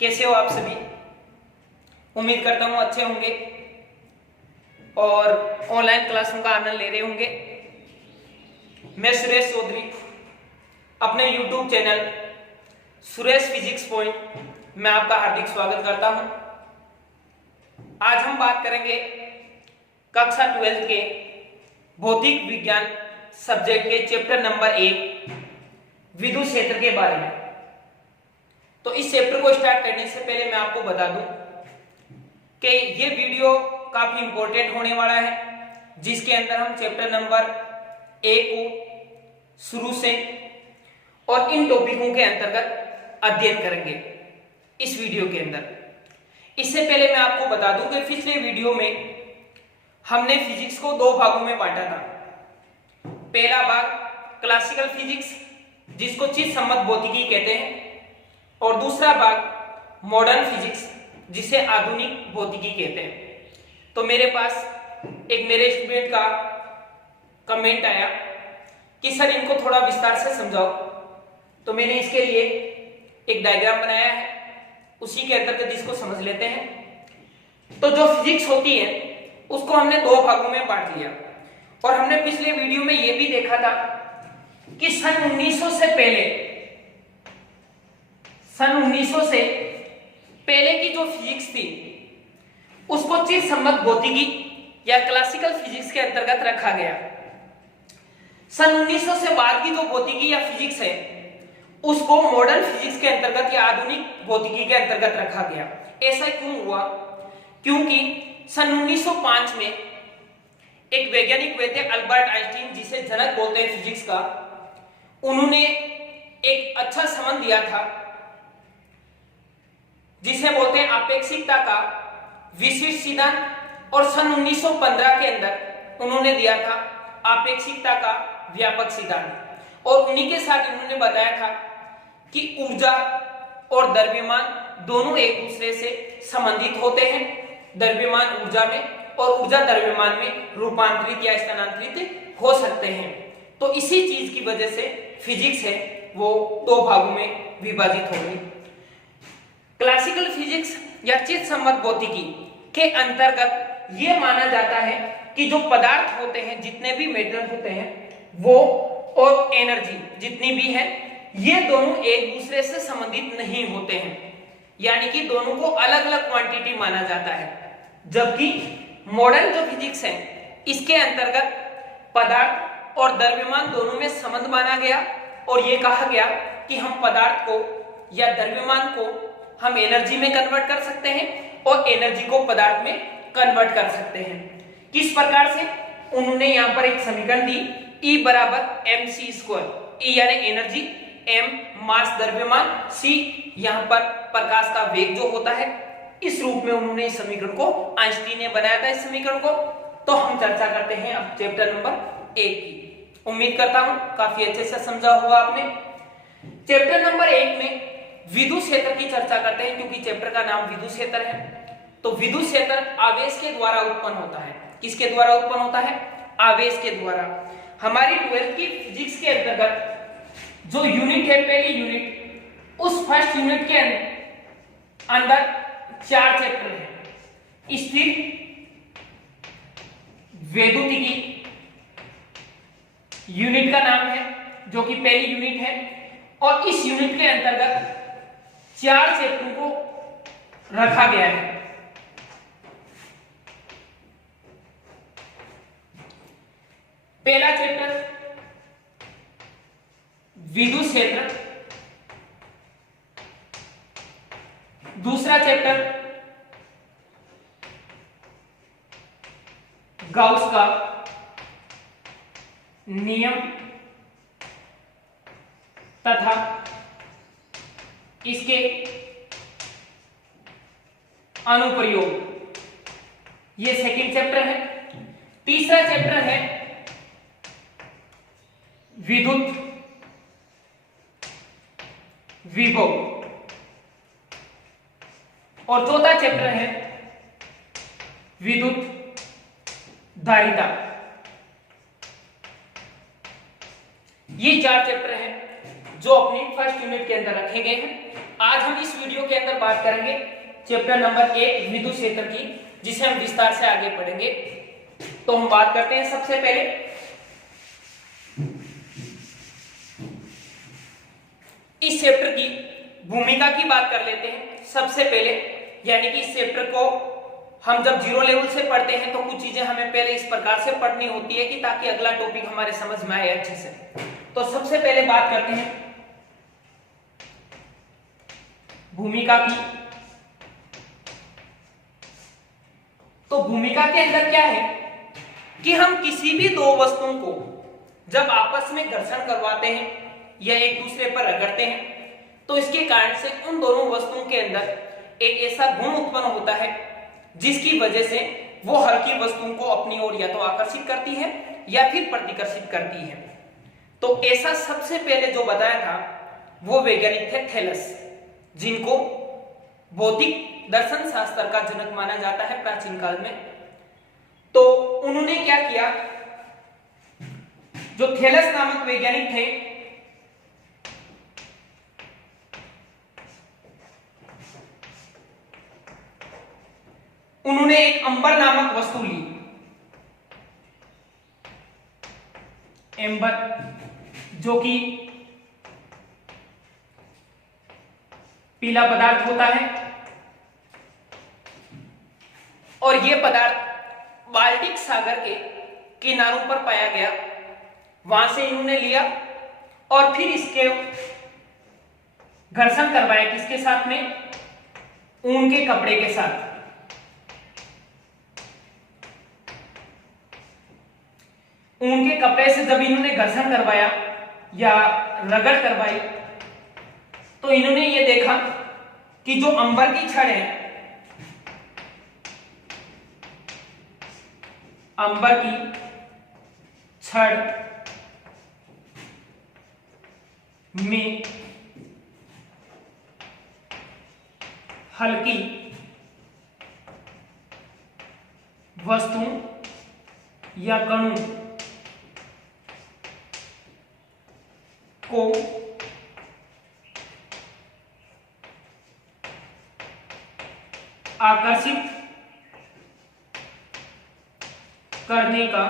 कैसे हो आप सभी? उम्मीद करता हूँ अच्छे होंगे और ऑनलाइन क्लासों का आनंद ले रहे होंगे। मैं सुरेश चौधरी अपने YouTube channel Suresh physics point में आपका हार्दिक स्वागत करता हूँ। आज हम बात करेंगे कक्षा 12 के भौतिक विज्ञान सब्जेक्ट के चैप्टर नंबर 1 विद्युत क्षेत्र के बारे में। तो इस चैप्टर को स्टार्ट करने से पहले मैं आपको बता दूं कि ये वीडियो काफी इंपॉर्टेंट होने वाला है, जिसके अंदर हम चैप्टर नंबर 1 को शुरू से और इन टॉपिकों के अंतर्गत अध्ययन करेंगे इस वीडियो के अंदर। इससे पहले मैं आपको बता दूं कि पिछले वीडियो में हमने फिजिक्स को 2 भागों में बांटा था। पहला भाग क्लासिकल फिजिक्स, जिसको चित्सम्मत भौतिकी कहते हैं, और दूसरा भाग मॉडर्न फिजिक्स, जिसे आधुनिक भौतिकी कहते हैं। तो मेरे पास मेरे स्टूडेंट का कमेंट आया कि सर इनको थोड़ा विस्तार से समझाओ। तो मैंने इसके लिए एक डायग्राम बनाया है, उसी के अंतर्गत इसको समझ लेते हैं। तो जो फिजिक्स होती है उसको हमने 2 भागों में बांट लिया, और हमने पिछले वीडियो में यह भी देखा था कि सन 1900 से पहले की जो फिजिक्स थी उसको चित्सम्मत भौतिकी या क्लासिकल फिजिक्स के अंतर्गत रखा गया। सन 1900 से बाद की जो भौतिकी या फिजिक्स है उसको मॉडर्न फिजिक्स के अंतर्गत या आधुनिक भौतिकी के अंतर्गत रखा गया। ऐसा क्यों हुआ? क्योंकि सन 1905 में एक वैज्ञानिक हुए थे अल्बर्ट आइंस्टीन, जिसे जनक बोलते हैं फिजिक्स का। उन्होंने एक अच्छा संबंध दिया था जिसे बोलते हैं आपेक्षिकता का विशिष्ट सिद्धांत, और सन 1915 के अंदर उन्होंने दिया था आपेक्षिकता का व्यापक सिद्धांत। और उन्हीं के साथ उन्होंने बताया था कि ऊर्जा और द्रव्यमान दोनों एक दूसरे से संबंधित होते हैं, द्रव्यमान ऊर्जा में और ऊर्जा द्रव्यमान में रूपांतरित या स्थानांतरित हो सकते हैं। तो इसी चीज की वजह से फिजिक्स है वो 2 भागों में विभाजित हो गई। क्लासिकल फिजिक्स या चित्सम्मत भौतिकी के अंतर्गत यह माना जाता है कि जो पदार्थ होते हैं, जितने भी मैटर होते हैं, वो और एनर्जी जितनी भी है, ये दोनों एक दूसरे से संबंधित नहीं होते हैं, यानी कि दोनों को अलग अलग क्वांटिटी माना जाता है। जबकि मॉडर्न जो फिजिक्स है इसके अंतर्गत पदार्थ और द्रव्यमान दोनों में संबंध माना गया, और यह कहा गया कि हम पदार्थ को या द्रव्यमान को हम एनर्जी में कन्वर्ट कर सकते हैं और एनर्जी को पदार्थ में कन्वर्ट कर सकते हैं। किस प्रकार से? उन्होंने यहां पर एक समीकरण दी, E बराबर mc²। E यानी एनर्जी, m मास द्रव्यमान, c यहां पर प्रकाश का वेग जो होता है। इस रूप में उन्होंने इस समीकरण को, आइंस्टीन ने बनाया था इस समीकरण को। तो हम चर्चा करते हैं अब चैप्टर नंबर 1 की। उम्मीद करता हूं काफी अच्छे से समझा होगा आपने। चैप्टर नंबर 1 में विद्युत क्षेत्र की चर्चा करते हैं, क्योंकि चैप्टर का नाम विद्युत क्षेत्र है। तो विद्युत क्षेत्र आवेश के द्वारा उत्पन्न होता है। किसके द्वारा उत्पन्न होता है? आवेश के द्वारा। हमारी 12th की फिजिक्स के अंतर्गत जो यूनिट है, पहली यूनिट, उस फर्स्ट यूनिट के अंदर 4 चैप्टर है। स्थिर वैद्युतिकी यूनिट का नाम है, जो कि पहली यूनिट है, और इस यूनिट के अंतर्गत 4 चैप्टरों को रखा गया है। पहला चैप्टर विद्युत क्षेत्र, दूसरा चैप्टर गाउस का नियम तथा इसके अनुप्रयोग, ये सेकंड चैप्टर है। तीसरा चैप्टर है विद्युत विभव, और चौथा चैप्टर है विद्युत धारिता। ये 4 चैप्टर हैं जो अपनी फर्स्ट यूनिट के अंदर रखे गए हैं। आज हम इस वीडियो के अंदर बात करेंगे चैप्टर नंबर 1 विद्युत क्षेत्र की, जिसे हम विस्तार से आगे पढ़ेंगे। तो हम बात करते हैं सबसे पहले इस चैप्टर की भूमिका की बात कर लेते हैं सबसे पहले। यानी कि इस चैप्टर को हम जब जीरो लेवल से पढ़ते हैं तो कुछ चीजें हमें पहले इस प्रकार से पढ़नी होती है कि ताकि अगला टॉपिक हमारे समझ में आए अच्छे से। तो सबसे पहले बात करते हैं भूमिका की। तो भूमिका के अंदर क्या है कि हम किसी भी दो वस्तुओं को जब आपस में घर्षण करवाते हैं या एक दूसरे पर रगड़ते हैं तो इसके कारण से उन दोनों वस्तुओं के अंदर एक ऐसा गुण उत्पन्न होता है जिसकी वजह से वो हल्की वस्तुओं को अपनी ओर या तो आकर्षित करती है या फिर प्रतिकर्षित करती है। तो ऐसा सबसे पहले जो बताया था वो वैज्ञानिक थे थैलस, जिनको भौतिक दर्शन शास्त्र का जनक माना जाता है प्राचीन काल में। तो उन्होंने क्या किया, जो थैलस नामक वैज्ञानिक थे उन्होंने एक अंबर नामक वस्तु ली, एम्बर, जो कि पीला पदार्थ होता है, और यह पदार्थ बाल्टिक सागर के किनारों पर पाया गया। वहां से इन्होंने लिया और फिर इसके घर्षण करवाया किसके साथ में, ऊन के कपड़े के साथ। ऊन के कपड़े से जब इन्होंने घर्षण करवाया या रगड़ करवाई तो इन्होंने ये देखा कि जो अंबर की छड़ है, अंबर की छड़ में हल्की वस्तु या कणों को आकर्षित करने का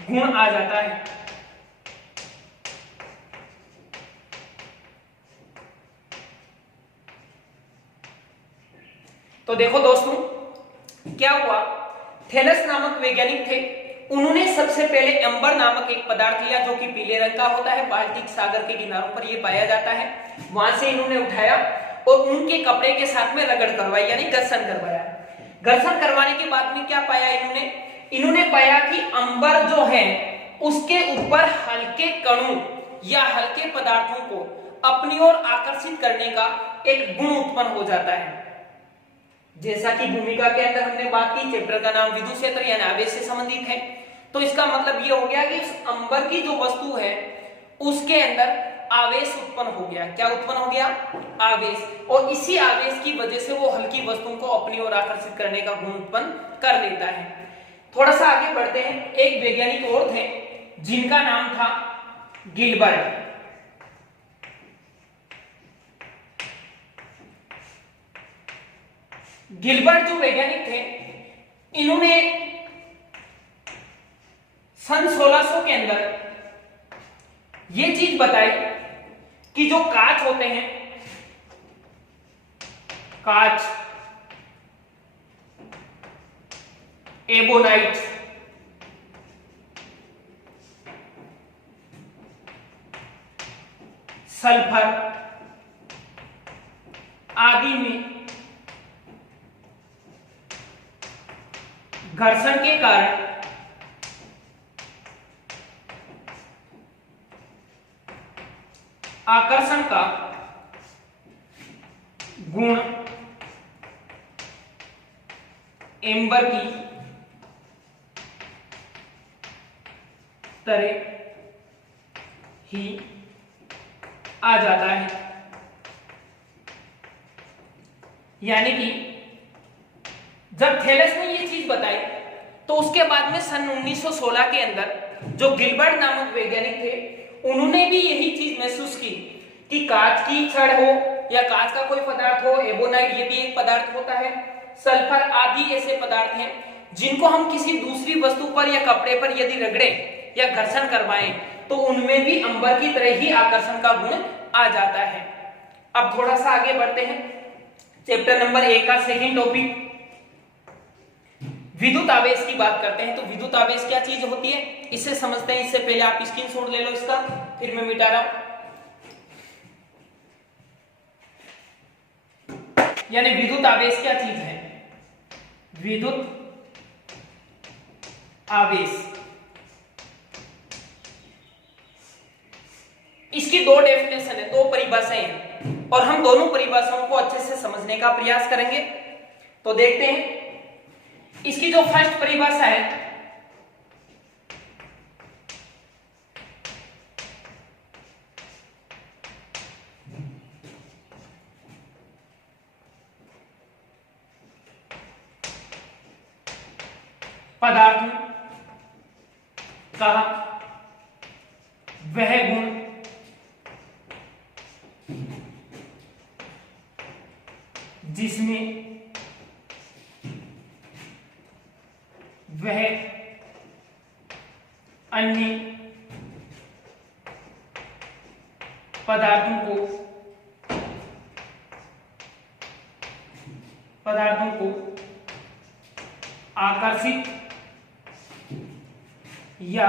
गुण आ जाता है। तो देखो दोस्तों क्या हुआ, थैलस नामक वैज्ञानिक थे, उन्होंने सबसे पहले एम्बर नामक एक पदार्थ लिया जो कि पीले रंग का होता है, बाल्टिक सागर के किनारों पर यह पाया जाता है। वहां से इन्होंने उठाया और उनके कपड़े के साथ में रगड़ करवाई यानी घर्षण करवाया। घर्षण करवाने के बाद में क्या पाया इन्होंने पाया कि अंबर जो है उसके ऊपर हल्के कणों या हल्के पदार्थों को अपनी ओर आकर्षित करने का एक गुण उत्पन्न हो जाता है। जैसा कि भूमिका के अंदर हमने बात की, चैप्टर का नाम विद्युत क्षेत्र यानी आवेश से संबंधित है। तो इसका मतलब यह हो गया कि उस अंबर की जो वस्तु है उसके अंदर आवेश उत्पन्न हो गया। क्या उत्पन्न हो गया? आवेश। और इसी आवेश की वजह से वो हल्की वस्तुओं को अपनी ओर आकर्षित करने का गुण उत्पन्न कर लेता है। थोड़ा सा आगे बढ़ते हैं, एक वैज्ञानिक और थे जिनका नाम था गिलबर्ट। गिलबर्ट जो वैज्ञानिक थे, इन्होंने सन 1600 के अंदर यह चीज बताई कि जो कांच होते हैं, कांच, एबोनाइट, सल्फर आदि में घर्षण के कारण आकर्षण का गुण एम्बर की तरह ही आ जाता है। यानी कि जब थैलस ने ये चीज बताई तो उसके बाद में सन 1916 के अंदर जो गिलबर्ट नामक वैज्ञानिक थे उन्होंने भी यही चीज महसूस कि कांच की छड़ हो या कांच का कोई पदार्थ हो, एबोनाइट ये भी एक पदार्थ होता है, सल्फर आदि ऐसे पदार्थ हैं जिनको हम किसी दूसरी वस्तु पर या कपड़े पर यदि रगड़े या घर्षण करवाएं तो उनमें भी अंबर की तरह ही आकर्षण का गुण आ जाता है। अब थोड़ा सा आगे बढ़ते हैं, चैप्टर नंबर 1 का सेकंड टॉपिक विद्युत आवेश की बात करते हैं। तो विद्युत आवेश क्या चीज होती है इसे समझते हैं। इससे पहले आप स्क्रीनशॉट ले लो इसका, फिर मैं मिटा रहा हूं। यानी विद्युत आवेश क्या चीज है? विद्युत आवेश, इसकी दो डेफिनेशन है, दो परिभाषाएं हैं और हम दोनों परिभाषाओं को अच्छे से समझने का प्रयास करेंगे। तो देखते हैं इसकी जो फर्स्ट परिभाषा है, पदार्थों का वह गुण जिसमें वह अन्य पदार्थों को आकर्षित या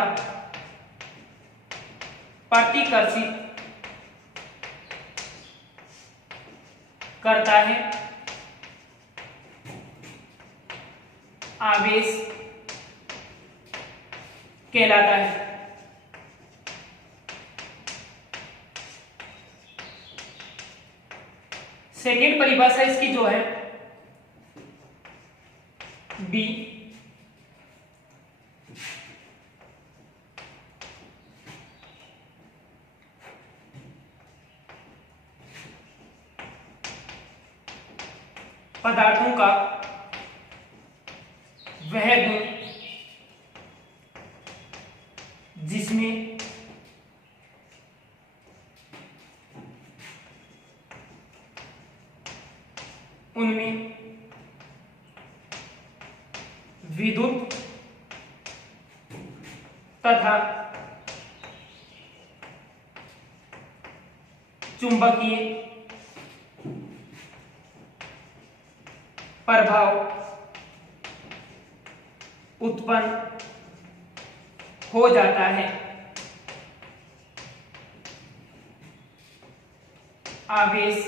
प्रतिकर्षित करता है, आवेश कहलाता है। सेकेंड परिभाषा इसकी जो है बी, पदार्थों का वह गुण जिसमें उनमें विद्युत तथा चुंबकीय प्रभाव उत्पन्न हो जाता है, आवेश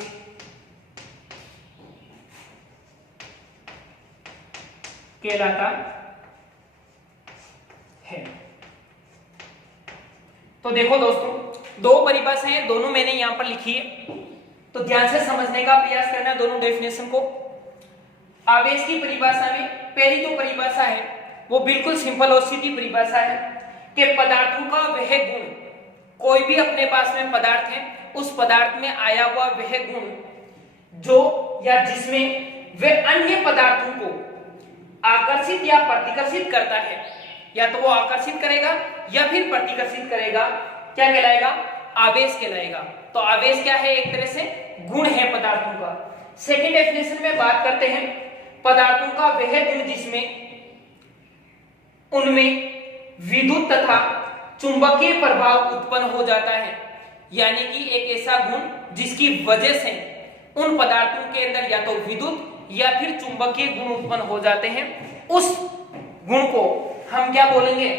कहलाता है। तो देखो दोस्तों, दो परिभाषाएं दोनों मैंने यहां पर लिखी है, तो ध्यान से समझने का प्रयास करना दोनों डेफिनेशन को। आवेश की परिभाषा में पहली जो परिभाषा है वो बिल्कुल सिंपल और सीधी परिभाषा है कि पदार्थों का वह गुण, कोई भी अपने पास में पदार्थ है उस पदार्थ में आया हुआ वह गुण जो या जिसमें वह अन्य पदार्थों को आकर्षित या प्रतिकर्षित करता है, या तो वो आकर्षित करेगा या फिर प्रतिकर्षित करेगा, क्या कहलाएगा? आवेश कहलाएगा। तो आवेश क्या है? एक तरह से गुण है पदार्थों का। सेकेंड डेफिनेशन में बात करते हैं पदार्थों का वह गुण जिसमें उनमें विद्युत तथा चुंबकीय प्रभाव उत्पन्न हो जाता है, यानी कि एक ऐसा गुण जिसकी वजह से उन पदार्थों के अंदर या तो विद्युत या फिर चुंबकीय गुण उत्पन्न हो जाते हैं, उस गुण को हम क्या बोलेंगे?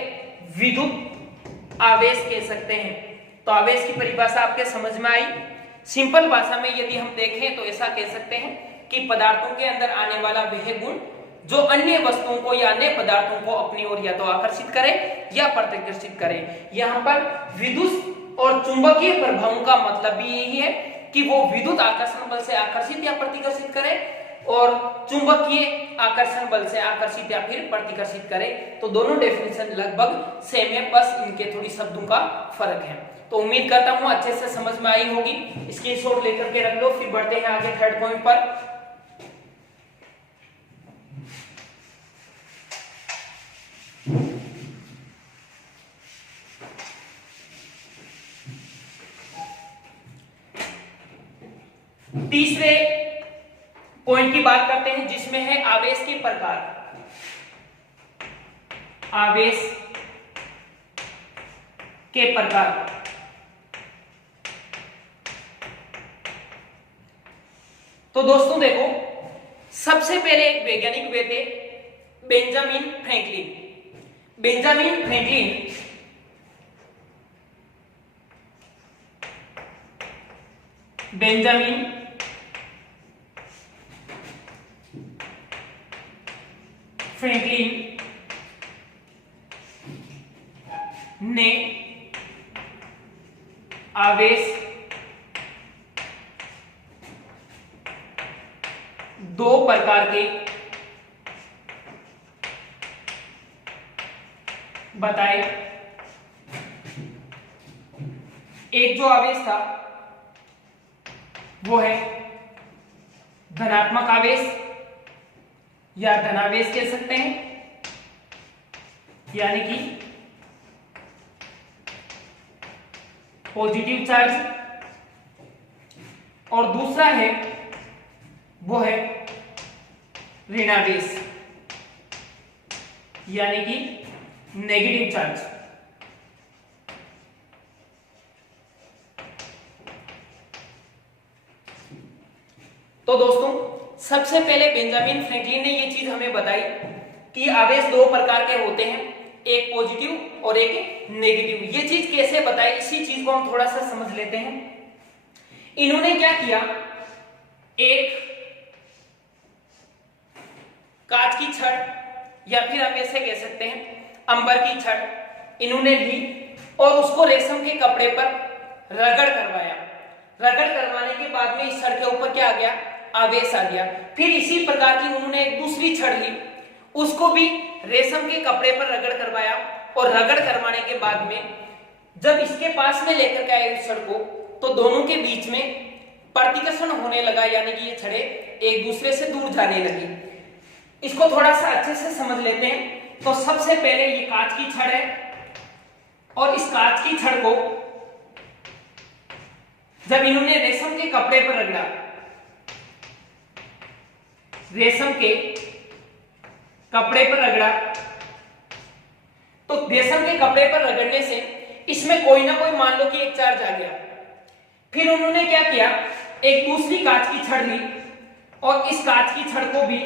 विद्युत आवेश कह सकते हैं। तो आवेश की परिभाषा आपके समझ में आई। सिंपल भाषा में यदि हम देखें तो ऐसा कह सकते हैं कि पदार्थों के अंदर आने वाला वह गुण जो अन्य वस्तुओं को या अन्य पदार्थों को अपनी ओर या तो आकर्षित करे या प्रतिकर्षित करे। यहाँ पर विद्युत और चुंबकीय प्रभावों का मतलब भी यही है कि वो विद्युत आकर्षण बल से आकर्षित या प्रतिकर्षित करे और चुंबकीय आकर्षण बल से आकर्षित या फिर प्रतिकर्षित करे। तो दोनों डेफिनेशन लगभग सेम है, बस इनके थोड़ी शब्दों का फर्क है। तो उम्मीद करता हूं अच्छे से समझ में आई होगी। स्क्रीनशॉट लेकर के रख लो, फिर बढ़ते हैं आगे थर्ड पॉइंट पर। तीसरे पॉइंट की बात करते हैं जिसमें है आवेश के प्रकार। आवेश के प्रकार। तो दोस्तों देखो, सबसे पहले एक वैज्ञानिक हुए थे Benjamin Franklin. Benjamin Franklin Benjamin Franklin ने आवेश दो प्रकार के बताए। एक जो आवेश था वो है धनात्मक आवेश या धनावेश कह सकते हैं, यानी कि पॉजिटिव चार्ज, और दूसरा है वो है ऋणावेश यानी कि नेगेटिव चार्ज। तो दोस्तों सबसे पहले बेंजामिन फ्रैंकलिन ने ये चीज हमें बताई कि आवेश दो प्रकार के होते हैं, एक पॉजिटिव और एक नेगेटिव। ये चीज कैसे बताई, इसी चीज को हम थोड़ा सा समझ लेते हैं। इन्होंने क्या किया, एक कांच की छड़ या फिर हम ऐसे कह सकते हैं अंबर की छड़ इन्होंने ली और उसको रेशम के कपड़े पर रगड़ करवाया। रगड़ करवाने के बाद में इस छड़ के ऊपर क्या आ गया, आवेश आ गया। फिर इसी प्रकार की उन्होंने एक दूसरी छड़ ली, उसको भी रेशम के कपड़े पर रगड़ करवाया और रगड़ करवाने के बाद में जब इसके पास में लेकर के आए उस छड़ को, तो दोनों के बीच में प्रतिकर्षण होने लगा, यानी कि ये छड़ें एक दूसरे से दूर जाने लगी। इसको थोड़ा सा अच्छे से समझ लेते हैं। तो सबसे पहले ये कांच की छड़ है और इस कांच की छड़ को जब इन्होंने रेशम के कपड़े पर रगड़ा, रेशम के कपड़े पर रगड़ा, तो रेशम के कपड़े पर रगड़ने से इसमें कोई ना कोई मान लो कि एक चार्ज आ गया। फिर उन्होंने क्या किया, एक दूसरी कांच की छड़ ली और इस कांच की छड़ को भी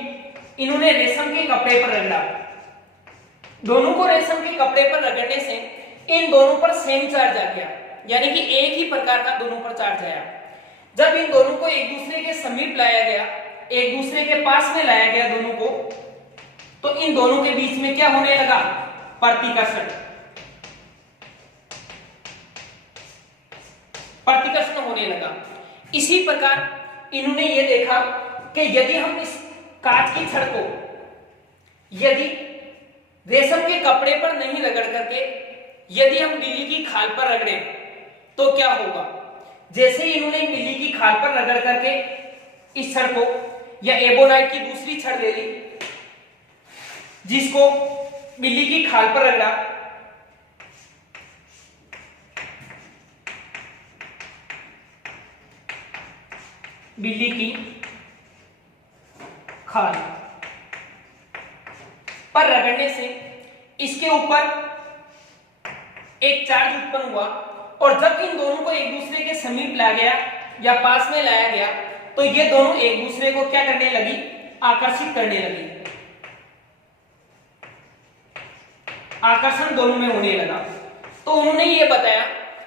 इन्होंने रेशम के कपड़े पर रगड़ा। दोनों को रेशम के कपड़े पर रगड़ने से इन दोनों पर सेम चार्ज आ गया, यानी कि एक ही प्रकार का दोनों पर चार्ज आया। जब इन दोनों को एक दूसरे के समीप लाया गया, एक दूसरे के पास में लाया गया दोनों को, तो इन दोनों के बीच में क्या होने लगा, प्रतिकर्षण। प्रतिकर्षण होने लगा। इसी प्रकार इन्होंने ये देखा कि यदि हम इस कांच की छड़ को यदि रेशम के कपड़े पर नहीं रगड़ करके यदि हम बिल्ली की खाल पर रगड़े तो क्या होगा। जैसे ही इन्होंने बिल्ली की खाल पर रगड़ करके इस छड़ को या एबोनाइट की दूसरी छड़ ले ली, जिसको बिल्ली की खाल पर रगड़ा, बिल्ली की खाल पर रगड़ने से इसके ऊपर एक चार्ज उत्पन्न हुआ और जब इन दोनों को एक दूसरे के समीप लाया गया या पास में लाया गया तो ये दोनों एक दूसरे को क्या करने लगी, आकर्षित करने लगी। आकर्षण दोनों में होने लगा। तो उन्होंने ये बताया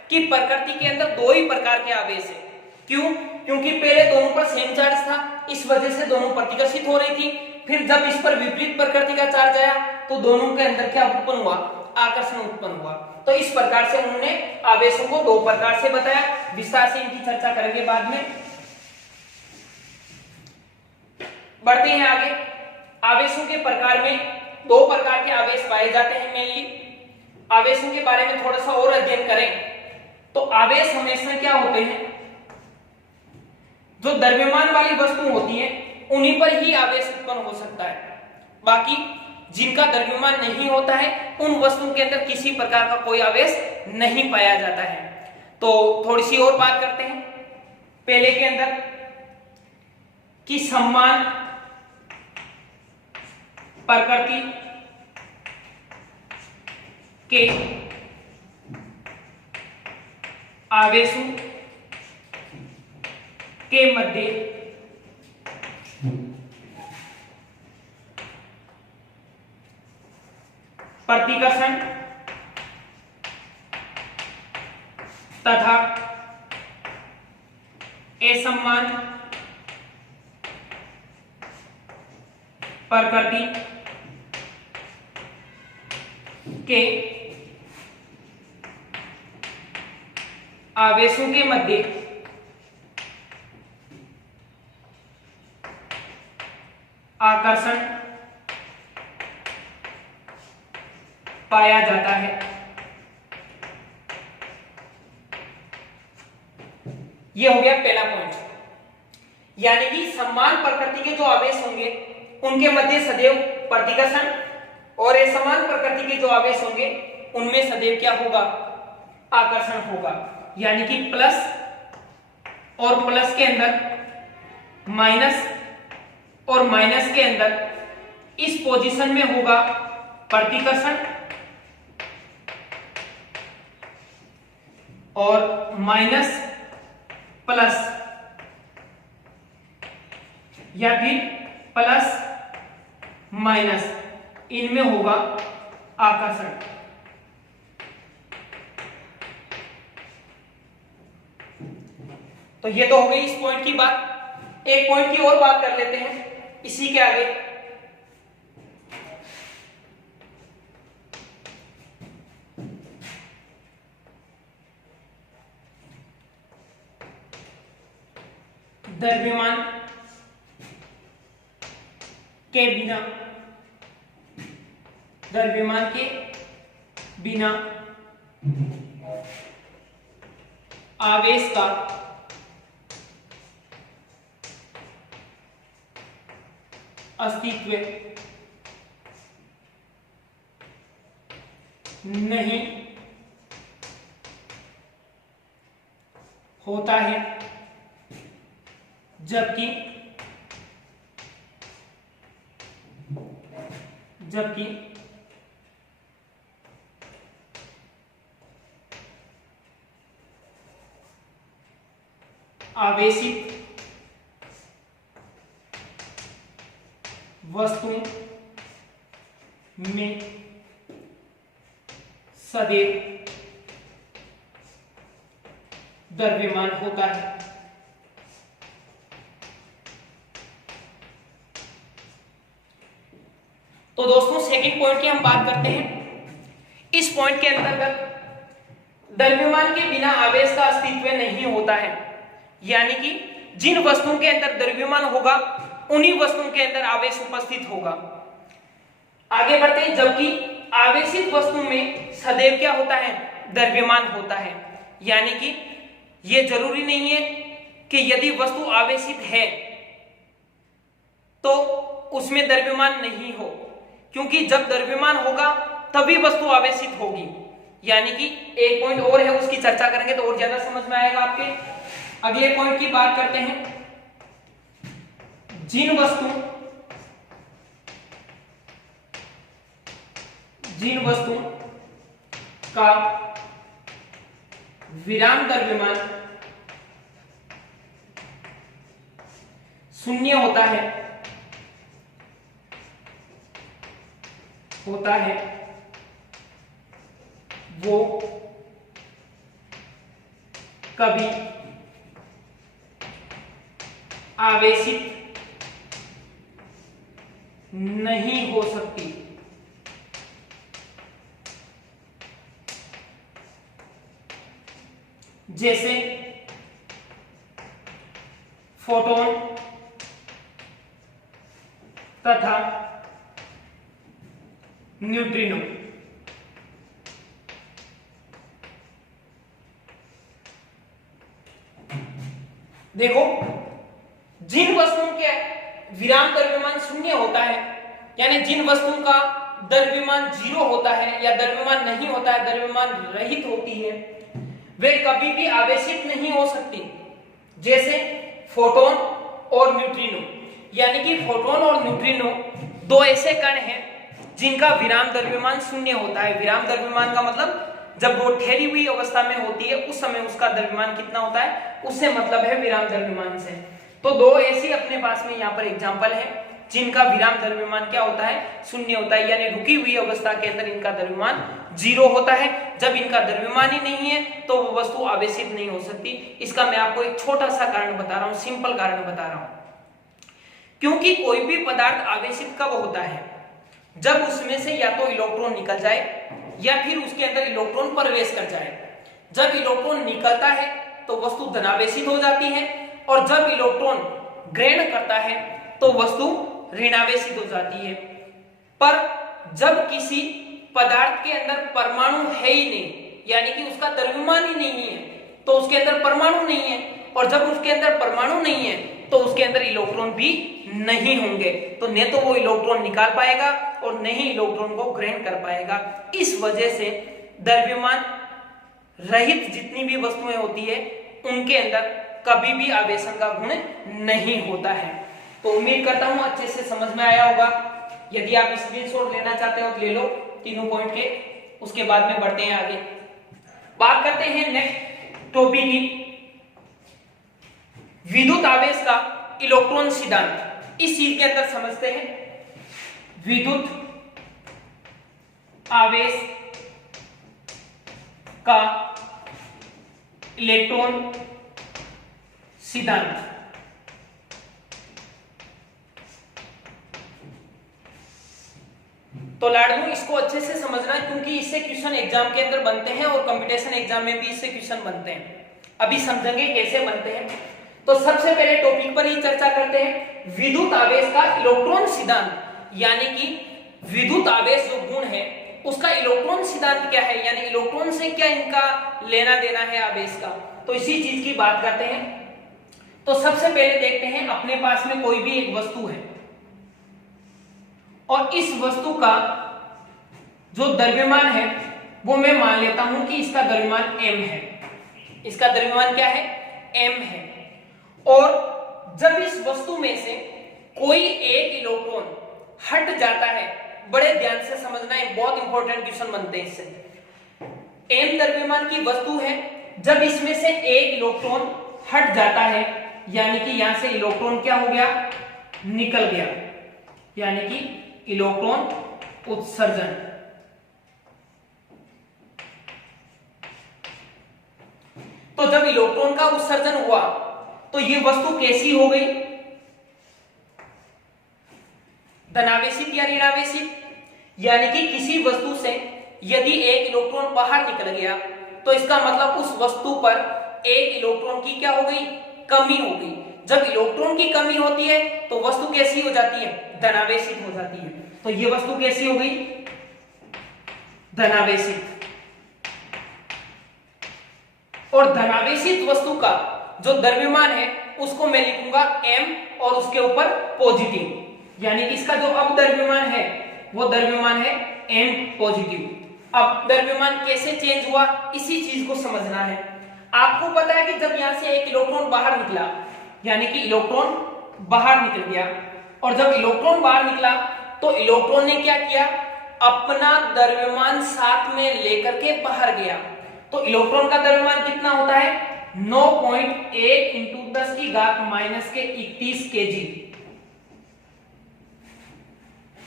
कि प्रकृति के अंदर दो ही प्रकार के आवेश है। क्यों? क्योंकि पहले दोनों पर सेम चार्ज था, इस वजह से दोनों प्रतिकर्षित हो रही थी। फिर जब इस पर विपरीत प्रकृति का चार्ज आया तो दोनों के अंदर क्या उत्पन्न हुआ, आकर्षण उत्पन्न हुआ। तो इस प्रकार से उन्होंने आवेशों को दो प्रकार से बताया। विस्तार से इनकी चर्चा करेंगे बाद में। बढ़ते हैं आगे। आवेशों के प्रकार में दो प्रकार के आवेश पाए जाते हैं मेनली। आवेशों के बारे में थोड़ा सा और अध्ययन करें तो आवेश हमेशा क्या होते हैं, जो द्रव्यमान वाली वस्तु होती है उन्हीं पर ही आवेश उत्पन्न हो सकता है। बाकी जिनका द्रव्यमान नहीं होता है उन वस्तुओं के अंदर किसी प्रकार का कोई आवेश नहीं पाया जाता है। तो थोड़ी सी और बात करते हैं। पहले के अंदर कि समान प्रकृति के आवेशों के मध्य प्रतिकर्षण तथा असमान प्रकृति के आवेशों के मध्य आकर्षण पाया जाता है। यह हो गया पहला पॉइंट, यानी कि समान प्रकृति के जो आवेश होंगे उनके मध्य सदैव प्रतिकर्षण और असमान प्रकृति के जो आवेश होंगे उनमें सदैव क्या होगा, आकर्षण होगा। यानी कि प्लस और प्लस के अंदर माइनस और माइनस के अंदर इस पोजीशन में होगा प्रतिकर्षण और माइनस प्लस या फिर प्लस माइनस इनमें होगा आकर्षण। तो ये तो हो गई इस पॉइंट की बात। एक पॉइंट की और बात कर लेते हैं इसी के आगे। द्रव्यमान के बिना, द्रव्यमान के बिना आवेश का अस्तित्व नहीं होता है, जबकि आवेशित वस्तुओं में सदैव द्रव्यमान होता है। तो दोस्तों सेकंड पॉइंट की हम बात करते हैं। इस पॉइंट के अंतर्गत द्रव्यमान के बिना आवेश का अस्तित्व नहीं होता है, यानी कि जिन वस्तुओं के अंदर द्रव्यमान होगा उन्हीं वस्तुओं के अंदर आवेश उपस्थित होगा। आगे बढ़ते हैं, जबकि आवेशित वस्तु में सदैव क्या होता है, द्रव्यमान होता है। यानी कि यह जरूरी नहीं है कि यदि वस्तु आवेशित है तो उसमें द्रव्यमान नहीं हो, क्योंकि जब द्रव्यमान होगा तभी वस्तु आवेशित होगी। यानी कि एक पॉइंट और है, उसकी चर्चा करेंगे तो और ज्यादा समझ में आएगा आपके। अगले पॉइंट की बात करते हैं। जिन वस्तु का विराम द्रव्यमान शून्य होता है वो कभी आवेशित नहीं हो सकती। जैसे फोटोन तथा न्यूट्रिनो। देखो, जिन वस्तुओं के विराम द्रव्यमान शून्य होता है, यानी जिन वस्तुओं का द्रव्यमान 0 होता है या द्रव्यमान नहीं होता है, द्रव्यमान रहित होती है, वे कभी भी आवेशित नहीं हो सकती। जैसे फोटोन और न्यूट्रिनो, यानी कि फोटोन और न्यूट्रिनो दो ऐसे कण हैं जिनका विराम द्रव्यमान शून्य होता है। विराम द्रव्यमान का मतलब जब वो ठहरी हुई अवस्था में होती है उस समय उसका द्रव्यमान कितना होता है, उससे मतलब है विराम द्रव्यमान से। तो दो ऐसी अपने पास में यहाँ पर एग्जांपल है जिनका विराम द्रव्यमान क्या होता है, शून्य होता है, यानी रुकी हुई अवस्था के अंदर इनका द्रव्यमान 0 होता है। जब इनका द्रव्यमान ही नहीं है तो वो वस्तु आवेशित नहीं हो सकती। इसका मैं आपको एक छोटा सा कारण बता रहा हूं, सिंपल कारण बता रहा हूं। क्योंकि कोई भी पदार्थ आवेशित कब होता है, जब उसमें से या तो इलेक्ट्रॉन निकल जाए या फिर उसके अंदर इलेक्ट्रॉन प्रवेश कर जाए। जब इलेक्ट्रॉन निकलता है तो वस्तु धनावेशित हो जाती है, और जब इलेक्ट्रॉन ग्रहण करता है तो वस्तु ऋणावेशित हो जाती है। पर जब किसी पदार्थ के अंदर परमाणु है ही नहीं, यानी कि उसका द्रव्यमान ही नहीं है, तो उसके अंदर परमाणु नहीं है, और जब उसके अंदर परमाणु नहीं है तो उसके अंदर इलेक्ट्रॉन भी नहीं होंगे, तो न तो वो इलेक्ट्रॉन निकाल पाएगा और न ही इलेक्ट्रॉन को ग्रहण कर पाएगा। इस वजह से द्रव्यमान रहित जितनी भी वस्तुएं होती है उनके अंदर कभी भी आवेशन का गुण नहीं होता है। तो उम्मीद करता हूं अच्छे से समझ में आया होगा। यदि आप स्क्रीनशॉट लेना चाहते हो तो ले लो तीनों पॉइंट के, उसके बाद में बढ़ते हैं आगे। बात करते हैं नेक्स्ट टॉपिक की, विद्युत आवेश का इलेक्ट्रॉन सिद्धांत। इस चीज के अंदर समझते हैं विद्युत आवेश का इलेक्ट्रॉन सिद्धांत। तो लाडनू इसको अच्छे से समझना, क्योंकि इससे क्वेश्चन एग्जाम के अंदर बनते हैं और कंपटीशन एग्जाम में भी इससे क्वेश्चन बनते हैं। अभी समझेंगे कैसे बनते हैं। तो सबसे पहले टॉपिक पर ही चर्चा करते हैं, विद्युत आवेश का इलेक्ट्रॉन सिद्धांत, यानी कि विद्युत आवेश जो गुण है उसका इलेक्ट्रॉन सिद्धांत क्या है, यानी इलेक्ट्रॉन से क्या इनका लेना देना है आवेश का। तो इसी चीज की बात करते हैं। तो सबसे पहले देखते हैं, अपने पास में कोई भी एक वस्तु है और इस वस्तु का जो द्रव्यमान है वो मैं मान लेता हूं कि इसका द्रव्यमान m है। इसका द्रव्यमान क्या है, m है। और जब इस वस्तु में से कोई एक इलेक्ट्रॉन हट जाता है, बड़े ध्यान से समझना है, बहुत इंपॉर्टेंट क्वेश्चन बनते हैं इससे। m द्रव्यमान की वस्तु है, जब इसमें से एक इलेक्ट्रॉन हट जाता है, यानी कि यहां से इलेक्ट्रॉन क्या हो गया, निकल गया, यानी कि इलेक्ट्रॉन उत्सर्जन। तो जब इलेक्ट्रॉन का उत्सर्जन हुआ तो ये वस्तु कैसी हो गई, धनावेशित या ऋणावेशित। यानी कि किसी वस्तु से यदि एक इलेक्ट्रॉन बाहर निकल गया तो इसका मतलब उस वस्तु पर एक इलेक्ट्रॉन की क्या हो गई, कमी हो गई। जब इलेक्ट्रॉन की कमी होती है तो वस्तु कैसी हो जाती है, धनावेशित हो जाती है। तो ये वस्तु कैसी हो गई, धनावेशित। और धनावेशित वस्तु का जो द्रव्यमान है उसको मैं लिखूंगा m और उसके ऊपर पॉजिटिव, यानी कि इसका जो अब द्रव्यमान है वो द्रव्यमान है m पॉजिटिव। अब द्रव्यमान कैसे चेंज हुआ इसी चीज को समझना है। आपको पता है कि जब यहां से एक इलेक्ट्रॉन बाहर निकला, यानी कि इलेक्ट्रॉन बाहर निकल गया, और जब इलेक्ट्रॉन बाहर निकला तो इलेक्ट्रॉन ने क्या किया, अपना द्रव्यमान साथ में लेकर के बाहर गया। तो इलेक्ट्रॉन का द्रव्यमान कितना होता है, 9.1 इंटू 10 की घात माइनस के 31 kg।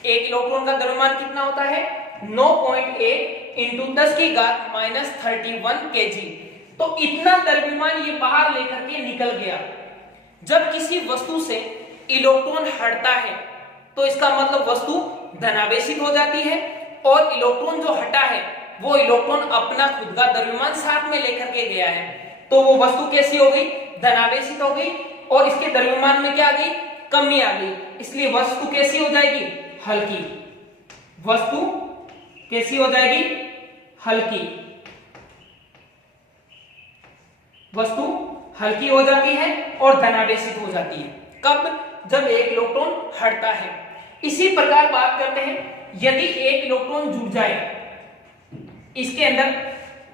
एक इलेक्ट्रॉन का द्रव्यमान कितना होता है, 9.1 इंटू 10 की घात माइनस 31 kg। तो इतना द्रव्यमान ये बाहर लेकर के निकल गया। जब किसी वस्तु से इलेक्ट्रॉन हटता है तो इसका मतलब वस्तु धनावेशित हो जाती है, और इलेक्ट्रॉन जो हटा है वो इलेक्ट्रॉन अपना खुद का द्रव्यमान साथ में लेकर के गया है। तो वो वस्तु कैसी हो गई, धनावेशित हो गई, और इसके द्रव्यमान में क्या आ गई, कमी आ गई। इसलिए वस्तु कैसी हो जाएगी, हल्की। वस्तु कैसी हो जाएगी, हल्की। वस्तु हल्की हो जाती है और धनावेशित हो जाती है। कब, जब एक इलेक्ट्रॉन हटता है। इसी प्रकार बात करते हैं, यदि एक इलेक्ट्रॉन जुड़ जाए, इसके अंदर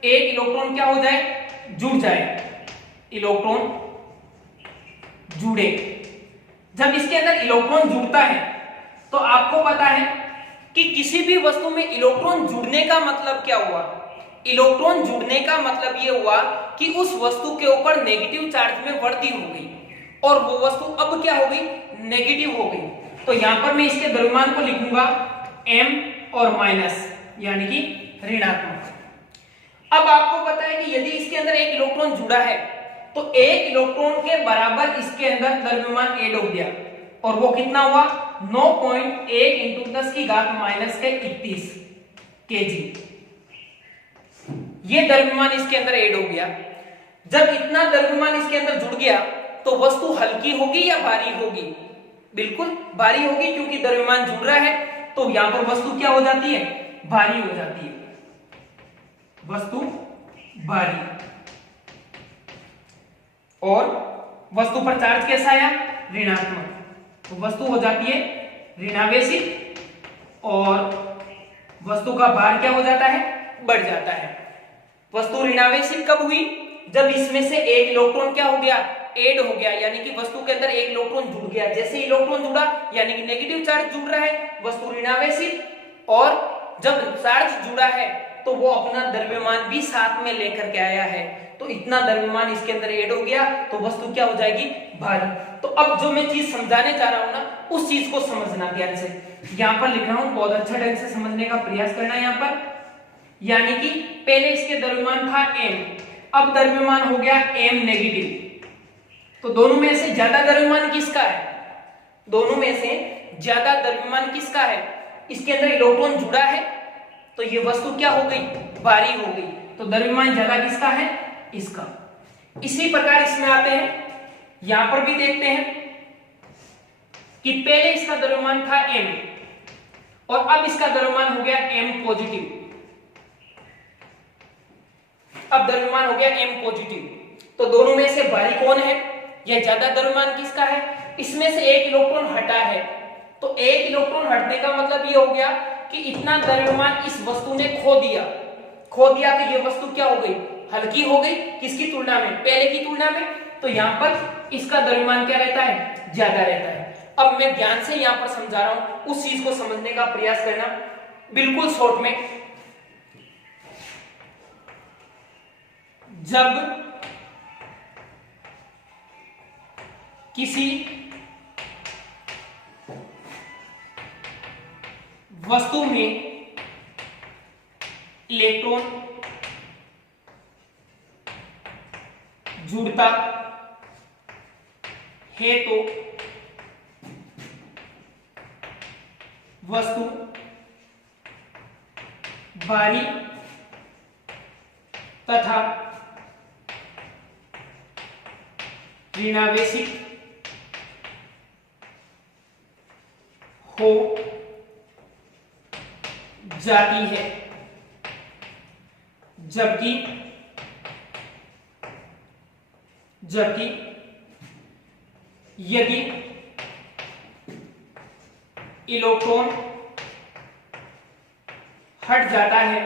एक इलेक्ट्रॉन क्या हो जाए, जुड़ जाए, इलेक्ट्रॉन जुड़े, जब इसके अंदर इलेक्ट्रॉन जुड़ता है तो आपको पता है कि किसी भी वस्तु में इलेक्ट्रॉन जुड़ने का मतलब क्या हुआ? इलेक्ट्रॉन जुड़ने का मतलब ये हुआ कि उस वस्तु के ऊपर नेगेटिव चार्ज में वृद्धि हो गई और वो वस्तु अब क्या हो गई? नेगेटिव हो गई। तो यहां पर मैं इसके द्रव्यमान को लिखूंगा m और माइनस, यानी कि ऋणात्मक। अब आपको पता है कि यदि इसके अंदर एक इलेक्ट्रॉन जुड़ा है तो एक इलेक्ट्रॉन के बराबर इसके अंदर द्रव्यमान ऐड हो गया और वो कितना हुआ? 9.1 इंटू 10 की घात माइनस के 31 केजी। ये द्रव्यमान इसके अंदर ऐड हो गया। जब इतना द्रव्यमान इसके अंदर जुड़ गया तो वस्तु हल्की होगी या भारी होगी? बिल्कुल भारी होगी, क्योंकि द्रव्यमान जुड़ रहा है तो यहां पर वस्तु क्या हो जाती है? भारी हो जाती है, वस्तु भारी। और वस्तु पर चार्ज कैसा आया? ऋणात्मक। तो वस्तु हो जाती है ऋणावेशित और वस्तु का भार क्या हो जाता है? बढ़ जाता है। वस्तु ऋणावेशित कब हुई? जब इसमें से एक इलेक्ट्रॉन क्या हो गया? ऐड हो गया, यानी कि वस्तु के अंदर एक इलेक्ट्रॉन जुड़ गया। जैसे इलेक्ट्रॉन जुड़ा यानी कि नेगेटिव चार्ज जुड़ रहा है, वस्तु ऋणावेशित। और जब चार्ज जुड़ा है तो वो अपना द्रव्यमान भी साथ में लेकर के आया है, तो इतना द्रव्यमान इसके अंदर ऐड हो गया तो वस्तु क्या हो जाएगी? भारी। तो अब जो मैं चीज समझाने जा रहा हूं ना, उस चीज को समझना ध्यान से। यहां पर लिख रहा हूं, बहुत अच्छा ढंग से समझने का प्रयास करना है यहां पर। यानी कि पहले इसके द्रव्यमान था m, अब द्रव्यमान हो गया m नेगेटिव। तो दोनों में से ज्यादा द्रव्यमान किसका है? दोनों में से ज्यादा द्रव्यमान किसका है? इसके अंदर इलेक्ट्रॉन जुड़ा है तो ये वस्तु क्या हो गई? भारी हो गई। तो द्रव्यमान ज्यादा किसका है? इसका। इसी प्रकार इसमें आते हैं, यहां पर भी देखते हैं कि पहले इसका द्रव्यमान था m और अब इसका द्रव्यमान हो गया m पॉजिटिव। अब द्रव्यमान हो गया m पॉजिटिव। तो दोनों में से भारी कौन है? यह ज्यादा द्रव्यमान किसका है? इसमें से एक इलेक्ट्रॉन हटा है, तो एक इलेक्ट्रॉन हटने का मतलब ये हो गया कि इतना द्रव्यमान इस वस्तु ने खो दिया। तो ये वस्तु क्या हो गई? हल्की हो गई। किसकी तुलना में? पहले की तुलना में। तो यहां पर इसका द्रव्यमान क्या रहता है? ज्यादा रहता है। अब मैं ध्यान से यहां पर समझा रहा हूं, उस चीज को समझने का प्रयास करना बिल्कुल शॉर्ट में। जब किसी वस्तु में इलेक्ट्रॉन जुड़ता है तो वस्तु भारी तथा ऋणावेशित हो जाती है, जबकि यदि इलेक्ट्रॉन हट जाता है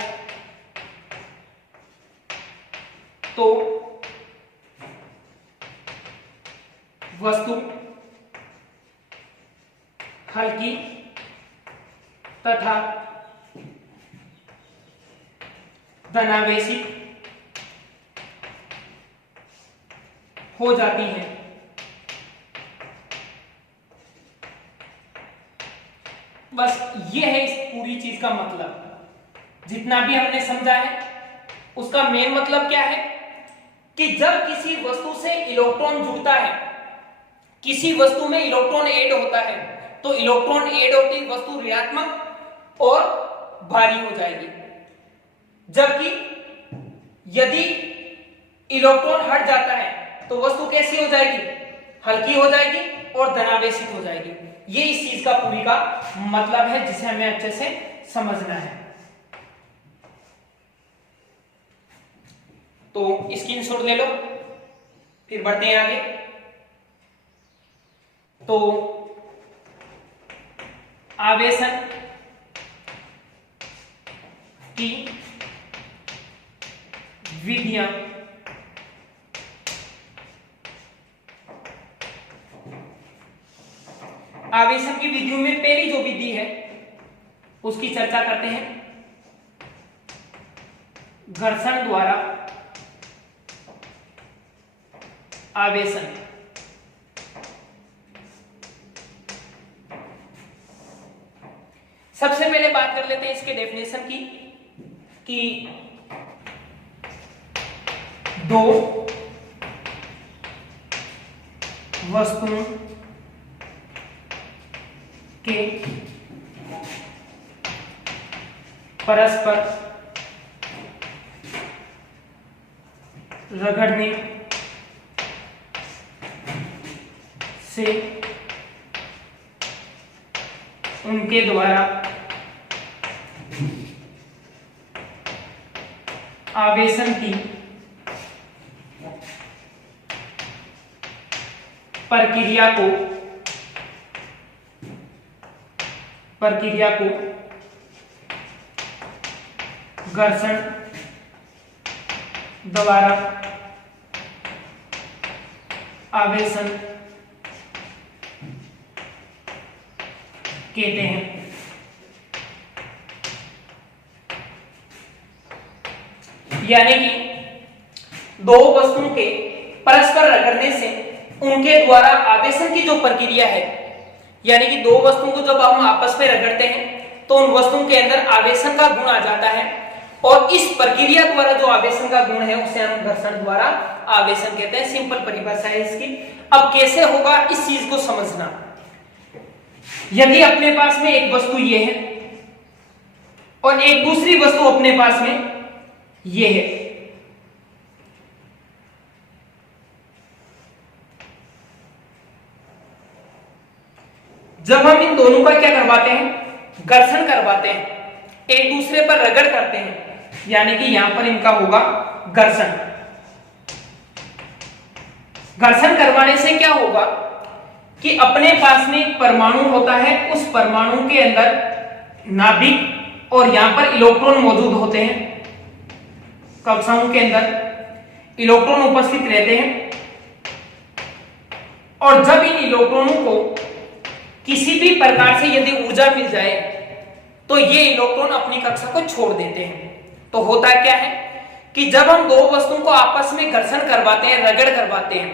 तो वस्तु हल्की तथा धनावेशित हो जाती है। बस ये है इस पूरी चीज का मतलब। जितना भी हमने समझा है उसका मेन मतलब क्या है कि जब किसी वस्तु से इलेक्ट्रॉन जुड़ता है, किसी वस्तु में इलेक्ट्रॉन ऐड होता है, तो इलेक्ट्रॉन ऐड होती वस्तु ऋणात्मक और भारी हो जाएगी। जबकि यदि इलेक्ट्रॉन हट जाता है तो वस्तु कैसी हो जाएगी? हल्की हो जाएगी और धनावेशित हो जाएगी। ये इस चीज का पूरी का मतलब है जिसे हमें अच्छे से समझना है। तो स्क्रीनशॉट ले लो, फिर बढ़ते हैं आगे। तो आवेशन की विधियां आवेशन की विधियों में पहली जो विधि है उसकी चर्चा करते हैं, घर्षण द्वारा आवेशन। सबसे पहले बात कर लेते हैं इसके डेफिनेशन की कि दो वस्तुओं के परस्पर रगड़ने से उनके द्वारा आवेशन की प्रक्रिया को घर्षण द्वारा आवेशन कहते हैं। यानी कि दो वस्तुओं के परस्पर रगड़ने से उनके द्वारा आवेशन की जो प्रक्रिया है, यानी कि दो वस्तुओं को जब हम आपस में रगड़ते हैं तो उन वस्तुओं के अंदर आवेशन का गुण आ जाता है, और इस प्रक्रिया द्वारा जो आवेशन का गुण है उसे हम घर्षण द्वारा आवेशन कहते हैं। सिंपल परिभाषा है इसकी। अब कैसे होगा इस चीज को समझना। यदि अपने पास में एक वस्तु ये है और एक दूसरी वस्तु अपने पास में ये है, जब हम इन दोनों का क्या करवाते हैं, घर्षण करवाते हैं, एक दूसरे पर रगड़ करते हैं, यानी कि यहां पर इनका होगा घर्षण। घर्षण करवाने से क्या होगा कि अपने पास में एक परमाणु होता है, उस परमाणु के अंदर नाभिक और यहां पर इलेक्ट्रॉन मौजूद होते हैं। कक्षाओं के अंदर इलेक्ट्रॉन उपस्थित रहते हैं, और जब इन इलेक्ट्रॉनों को किसी भी प्रकार से यदि ऊर्जा मिल जाए तो ये इलेक्ट्रॉन अपनी कक्षा को छोड़ देते हैं। तो होता क्या है कि जब हम दो वस्तुओं को आपस में घर्षण करवाते हैं, रगड़ करवाते हैं,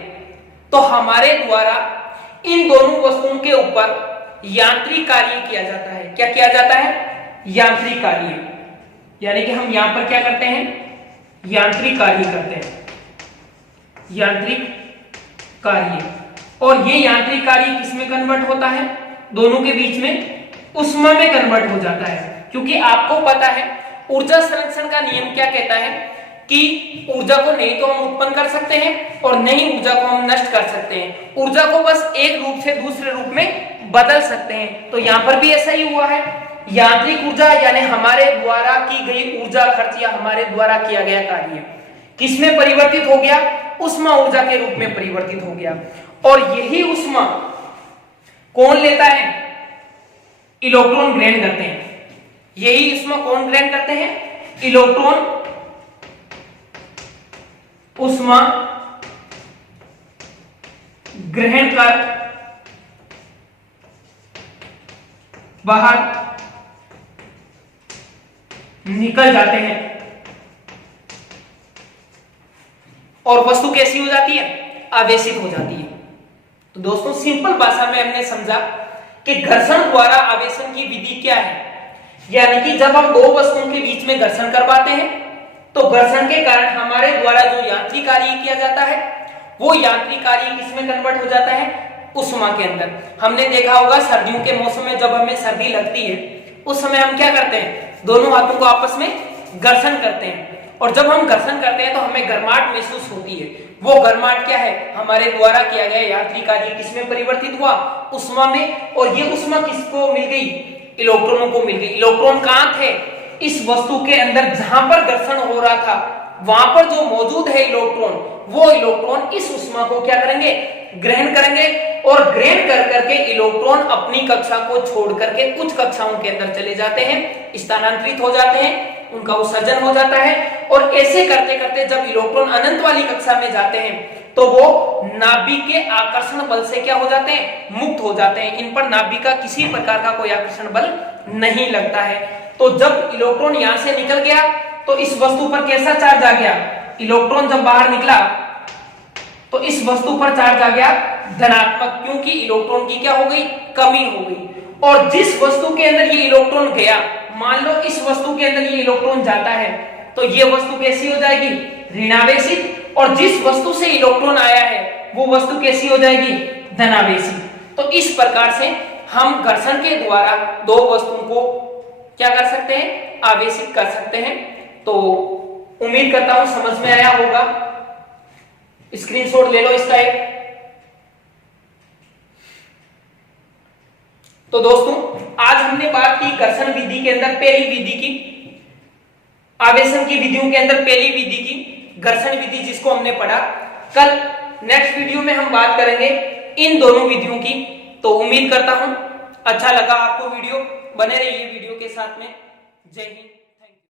तो हमारे द्वारा इन दोनों वस्तुओं के ऊपर यांत्रिक कार्य किया जाता है। क्या किया जाता है? यांत्रिक कार्य। यानी कि हम यहां पर क्या करते हैं, यांत्रिक कार्य करते हैं, यांत्रिक कार्य। और ये यांत्रिक कार्य किसमें कन्वर्ट होता है? दोनों के बीच में ऊष्मा में कन्वर्ट हो जाता है। क्योंकि आपको पता है ऊर्जा संरक्षण का नियम क्या कहता है कि ऊर्जा को नहीं तो हम उत्पन्न कर सकते हैं और नहीं ऊर्जा को हम नष्ट कर सकते हैं। ऊर्जा को बस एक रूप से दूसरे रूप में बदल सकते हैं। तो यहां पर भी ऐसा ही हुआ है। यांत्रिक ऊर्जा यानी हमारे द्वारा की गई ऊर्जा खर्च या हमारे द्वारा किया गया कार्य किसमें परिवर्तित हो गया? ऊष्मा ऊर्जा के रूप में परिवर्तित हो गया। और यही ऊष्मा कौन लेता है? इलेक्ट्रॉन ग्रहण करते हैं। यही ऊष्मा कौन ग्रहण करते हैं? इलेक्ट्रॉन ऊष्मा ग्रहण कर बाहर निकल जाते हैं और वस्तु कैसी हो जाती है? आवेशित हो जाती है। तो दोस्तों सिंपल भाषा में हमने समझा कि घर्षण द्वारा आवेशन की विधि क्या है। यानी कि जब हम दो वस्तुओं के बीच में घर्षण करवाते हैं तो घर्षण के कारण हमारे द्वारा जो यांत्रिक कार्य किया जाता है वो यांत्रिक कार्य किसमें कन्वर्ट हो जाता है? ऊष्मा के अंदर। हमने देखा होगा सर्दियों के मौसम में जब हमें सर्दी लगती है उस समय हम क्या करते हैं? दोनों हाथों को आपस में घर्षण करते हैं, और जब हम घर्षण करते हैं तो हमें गर्माहट महसूस होती है। वो गर्माहट क्या है? हमारे द्वारा किया गया यांत्रिक कार्य किसमें परिवर्तित हुआ? ऊष्मा में। और ये ऊष्मा किसको मिल गई? इलेक्ट्रॉनों को मिल गई। इलेक्ट्रॉन कहां थे? इस वस्तु के अंदर जहां पर घर्षण हो रहा था वहां पर जो मौजूद है इलेक्ट्रॉन, वो इलेक्ट्रॉन इस ऊष्मा को क्या करेंगे? ग्रहण करेंगे, और ग्रहण कर करके इलेक्ट्रॉन अपनी कक्षा को छोड़ करके उच्च कक्षाओं के अंदर चले जाते हैं, स्थानांतरित हो जाते हैं, उनका उत्सर्जन हो जाता है। और ऐसे करते करते जब इलेक्ट्रॉन अनंत वाली कक्षा में जाते हैं तो वो नाभिक के आकर्षण बल से क्या हो जाते हैं, मुक्त हो जाते हैं। इन पर नाभिक का किसी प्रकार का कोई आकर्षण बल नहीं लगता है। तो जब इलेक्ट्रॉन यहां से निकल गया तो इस वस्तु पर कैसा चार्ज आ गया, इलेक्ट्रॉन जब बाहर निकला तो इस वस्तु पर चार्ज आ गया धनात्मक, क्योंकि इलेक्ट्रॉन की क्या हो गई, कमी हो गई। और जिस वस्तु के अंदर ये इलेक्ट्रॉन गया, मान लो इस वस्तु के अंदर ये इलेक्ट्रॉन जाता है तो ये वस्तु कैसी हो जाएगी, ऋणावेशित। और जिस वस्तु से इलेक्ट्रॉन आया है वो वस्तु कैसी हो जाएगी, धनावेशित। तो इस प्रकार से हम घर्षण के द्वारा दो वस्तुओं को क्या कर सकते हैं, आवेशित कर सकते हैं। तो उम्मीद करता हूं समझ में आया होगा। स्क्रीनशॉट ले लो इसका एक। तो दोस्तों आज हमने बात की घर्षण विधि के अंदर पहली विधि की, आवेशन की विधियों के अंदर पहली विधि की घर्षण विधि, जिसको हमने पढ़ा। कल नेक्स्ट वीडियो में हम बात करेंगे इन दोनों विधियों की। तो उम्मीद करता हूं अच्छा लगा आपको वीडियो, बने रहिए वीडियो के साथ में। जय हिंद।